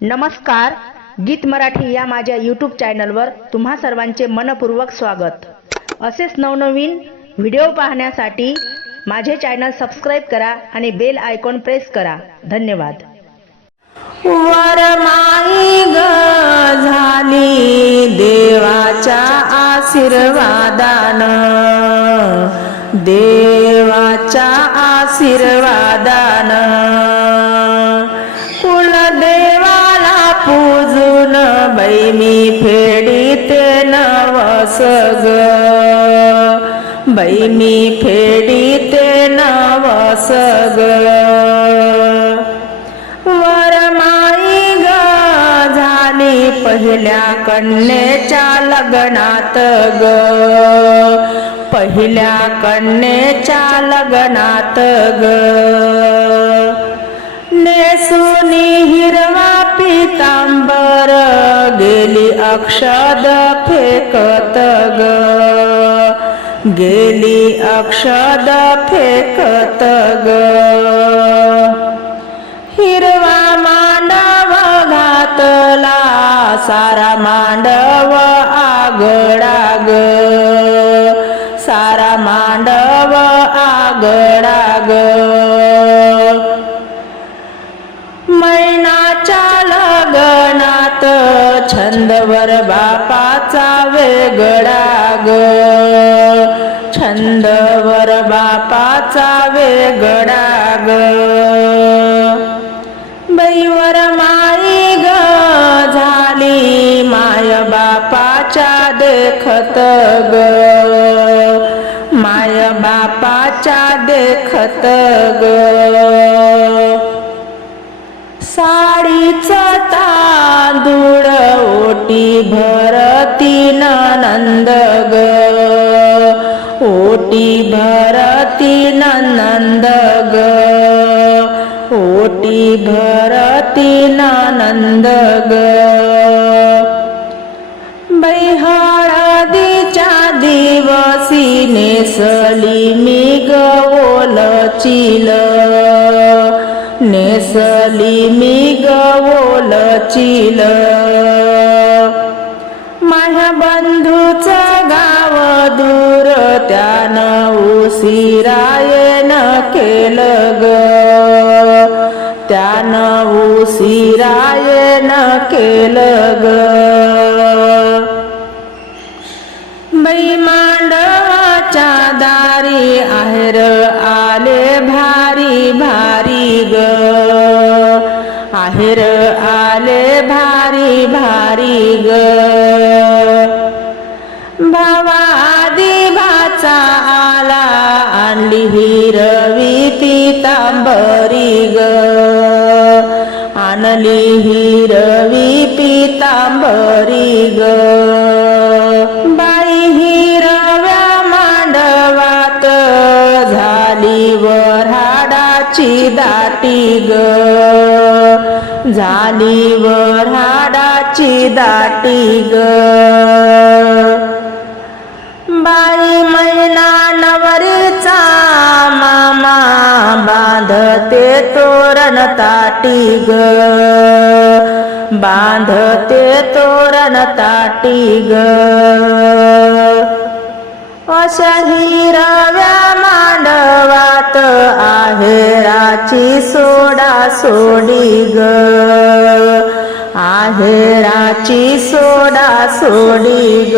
नमस्कार गीत मराठी या माझ्या यूट्यूब चॅनलवर तुम्हा सर्वांचे मनपूर्वक स्वागत. असेच नवनवीन व्हिडिओ पाहण्यासाठी माझे चॅनल सबस्क्राईब करा आणि बेल आयकॉन प्रेस करा. धन्यवाद. वरमाई ग झाली देवाच्या आशीर्वादान. देवाच्या आशीर्वादान. बाई मी फेडीते नवस ग बाई मी फेडीते नवस ग वरमाई ग झाली पहिल्या कन्येच्या लग्नात ग पहिल्या कन्येच्या लग्नात ग नेसुनी हिरवा पितांब गेली अक्षद फेकत ग. गेली अक्षद फेकत ग. हिरवा मांडव घातला सारा मांडव आगडा ग सारा मांडव आगडा ग छंदवर बापाचा वेगळा ग छंदवर बापाचा वेगळा ग बैवर माई ग झाली माय बापाच्या देखत ग. माय बापाच्या देखत ग. साडीचा तांदूळ ओटी भरती नंद ग. ओटी भरती नंद ग. ओटी भरती नंद ग. बैहळदीच्या दिवसी नेसली मी गवलचिल नेसली मी गवलचिल चिल बंधूच गाव दूर त्यानं उशिरायन केलं ग. त्यानं उशिरायन केलं ग. बाई मांडवाच्या दारी आहेर आले भारी भारी ग. आहेर आले भारी भारी ग. पितांबरी ग. आणली हिरवी पितांबरी ग. बाई हिरव्या मांडवात झाली वराडाची दाटी ग. झाली वराडाची दाटी ग. बाई मैना नवरी बांधते तोरण ताटी ग. बांधते तोरण ताटी ग. अशा हिराव्या मांडवात आहेराची सोडा सोडी ग. आहेराची सोडा सोडी ग.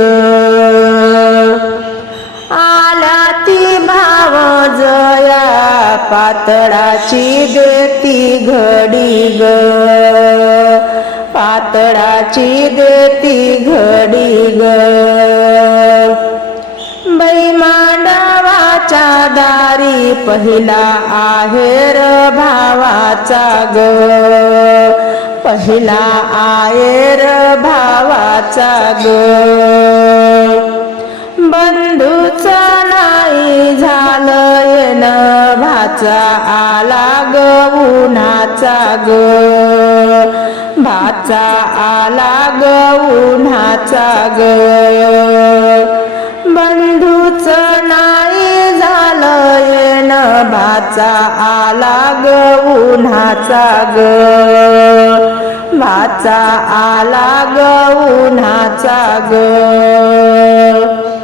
पातळाची देती घडी ग. पातळाची देती घडी ग. बैमांडवाच्या दारी पहिला आहेर भावाचा ग. पहिला आहेर भावाचा ग. भाचा आला ग उन्हाचा ग. भाचा आला ग उन्हाचा ग. बंधूच नाही झालं येन भाचा आला ग उन्हाचा ग. भाचा आला ग उन्हाचा ग.